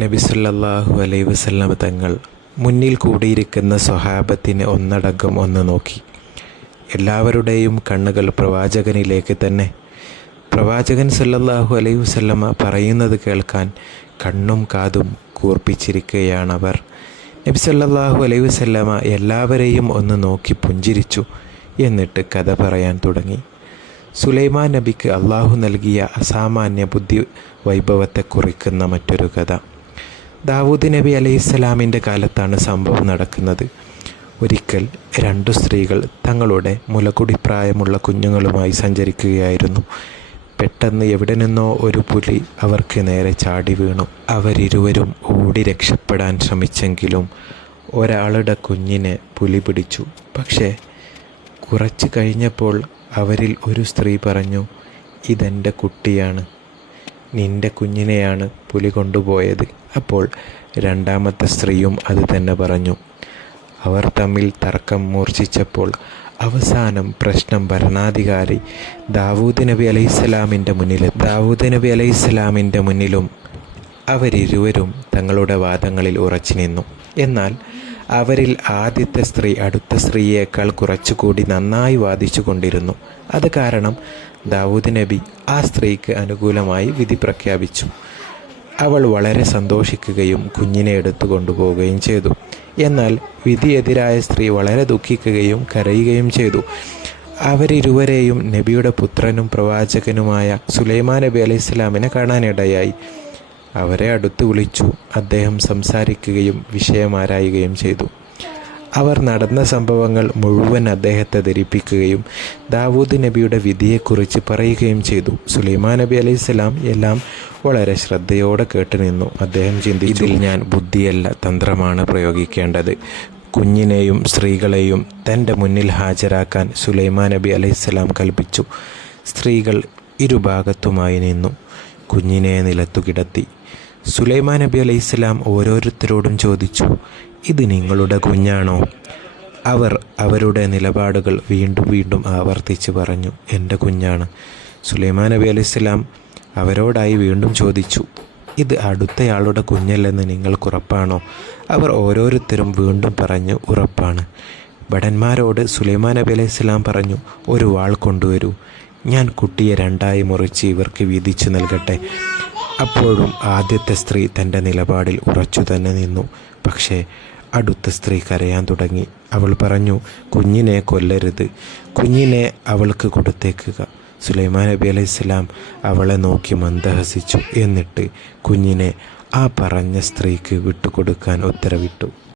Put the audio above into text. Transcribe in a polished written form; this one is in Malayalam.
നബി സല്ലല്ലാഹു അലൈഹി വസല്ലം തങ്ങൾ മുന്നിൽ കൂടിയിരിക്കുന്ന സ്വഹാബത്തിനെ ഒന്നടങ്കം ഒന്ന് നോക്കി. എല്ലാവരുടെയും കണ്ണുകൾ പ്രവാചകനിലേക്ക് തന്നെ. പ്രവാചകൻ സല്ലല്ലാഹു അലൈഹി വസല്ലമ പറയുന്നത് കേൾക്കാൻ കണ്ണും കാതും കൂർപ്പിച്ചിരിക്കുകയാണവർ. നബി സല്ലല്ലാഹു അലൈഹി വസല്ലമ എല്ലാവരെയും ഒന്ന് നോക്കി പുഞ്ചിരിച്ചു. എന്നിട്ട് കഥ പറയാൻ തുടങ്ങി. സുലൈമാൻ നബിക്ക് അള്ളാഹു നൽകിയ അസാമാന്യ ബുദ്ധി വൈഭവത്തെ കുറിക്കുന്ന മറ്റൊരു കഥ. ദാവൂദ് നബി അലൈഹിസ്സലാമിൻ്റെ കാലത്താണ് സംഭവം നടക്കുന്നത്. ഒരിക്കൽ രണ്ടു സ്ത്രീകൾ തങ്ങളുടെ മുലകുടിപ്രായമുള്ള കുഞ്ഞുങ്ങളുമായി സഞ്ചരിക്കുകയായിരുന്നു. പെട്ടെന്ന് എവിടെ നിന്നോ ഒരു പുലി അവർക്ക് നേരെ ചാടി വീണു. അവരിരുവരും ഓടി രക്ഷപ്പെടാൻ ശ്രമിച്ചെങ്കിലും ഒരാളുടെ കുഞ്ഞിനെ പുലി പിടിച്ചു. പക്ഷേ കുറച്ച് കഴിഞ്ഞപ്പോൾ അവരിൽ ഒരു സ്ത്രീ പറഞ്ഞു, ഇതെൻ്റെ കുട്ടിയാണ്, നിൻ്റെ കുഞ്ഞിനെയാണ് പുലി കൊണ്ടുപോയത്. അപ്പോൾ രണ്ടാമത്തെ സ്ത്രീയും അത് തന്നെ പറഞ്ഞു. അവർ തമ്മിൽ തർക്കം മൂർച്ഛിച്ചപ്പോൾ അവസാനം പ്രശ്നം ഭരണാധികാരി ദാവൂദ് നബി അലൈഹിസ്സലാമിൻ്റെ മുന്നിലും അവരിരുവരും തങ്ങളുടെ വാദങ്ങളിൽ ഉറച്ചു നിന്നു. എന്നാൽ അവരിൽ ആദ്യത്തെ സ്ത്രീ അടുത്ത സ്ത്രീയേക്കാൾ കുറച്ചുകൂടി നന്നായി വാദിച്ചു കൊണ്ടിരുന്നു. അത് കാരണം ദാവൂദ് നബി ആ സ്ത്രീക്ക് അനുകൂലമായി വിധി പ്രഖ്യാപിച്ചു. അവൾ വളരെ സന്തോഷിക്കുകയും കുഞ്ഞിനെ എടുത്തു കൊണ്ടുപോവുകയും ചെയ്തു. എന്നാൽ വിധിയെതിരായ സ്ത്രീ വളരെ ദുഃഖിക്കുകയും കരയുകയും ചെയ്തു. അവരിരുവരെയും നബിയുടെ പുത്രനും പ്രവാചകനുമായ സുലൈമാൻ നബി അലൈഹിസ്സലാമിനെ കാണാനിടയായി. അവരെ അടുത്ത് വിളിച്ചു. അദ്ദേഹം സംസാരിക്കുകയും വിഷയമാരായുകയും ചെയ്തു. അവർ നടന്ന സംഭവങ്ങൾ മുഴുവൻ അദ്ദേഹത്തെ ധരിപ്പിക്കുകയും ദാവൂദ് നബിയുടെ വിധിയെക്കുറിച്ച് പറയുകയും ചെയ്തു. സുലൈമാൻ നബി അലൈഹിസ്സലാം എല്ലാം വളരെ ശ്രദ്ധയോടെ കേട്ടുനിന്നു. അദ്ദേഹം ചിന്തിച്ചു, ഇതിൽ ഞാൻ ബുദ്ധിയല്ല തന്ത്രമാണ് പ്രയോഗിക്കേണ്ടത്. കുഞ്ഞിനെയും സ്ത്രീകളെയും തൻ്റെ മുന്നിൽ ഹാജരാക്കാൻ സുലൈമാൻ നബി അലൈഹിസ്സലാം കൽപ്പിച്ചു. സ്ത്രീകൾ ഇരുഭാഗത്തുമായി നിന്നു. കുഞ്ഞിനെ നിലത്തു കിടത്തി. സുലൈമാൻ നബി അലൈഹിസ്സലാം ഓരോരുത്തരോടും ചോദിച്ചു, ഇത് നിങ്ങളുടെ കുഞ്ഞാണോ? അവർ അവരുടെ നിലപാടുകൾ വീണ്ടും വീണ്ടും ആവർത്തിച്ച് പറഞ്ഞു, എൻ്റെ കുഞ്ഞാണ്. സുലൈമാൻ നബി അലൈഹിസ്സലാം അവരോടായി വീണ്ടും ചോദിച്ചു, ഇത് അടുത്തയാളുടെ കുഞ്ഞല്ലെന്ന് നിങ്ങൾക്കുറപ്പാണോ? അവർ ഓരോരുത്തരും വീണ്ടും പറഞ്ഞു, ഉറപ്പാണ്. ഭടന്മാരോട് സുലൈമാൻ നബി അലൈഹിസ്സലാം പറഞ്ഞു, ഒരു വാൾ കൊണ്ടുവരൂ, ഞാൻ കുട്ടിയെ രണ്ടായി മുറിച്ച് ഇവർക്ക് വീതിച്ചു നൽകട്ടെ. അപ്പോഴും ആദ്യത്തെ സ്ത്രീ തൻ്റെ നിലപാടിൽ ഉറച്ചു തന്നെ നിന്നു. പക്ഷേ അടുത്ത സ്ത്രീ കരയാൻ തുടങ്ങി. അവൾ പറഞ്ഞു, കുഞ്ഞിനെ കൊല്ലരുത്, കുഞ്ഞിനെ അവൾക്ക് കൊടുത്തേക്കുക. സുലൈമാൻ നബി അലൈഹിസ്സലാം അവളെ നോക്കി മന്ദഹസിച്ചു. എന്നിട്ട് കുഞ്ഞിനെ ആ പറഞ്ഞ സ്ത്രീക്ക് വിട്ടുകൊടുക്കാൻ ഉത്തരവിട്ടു.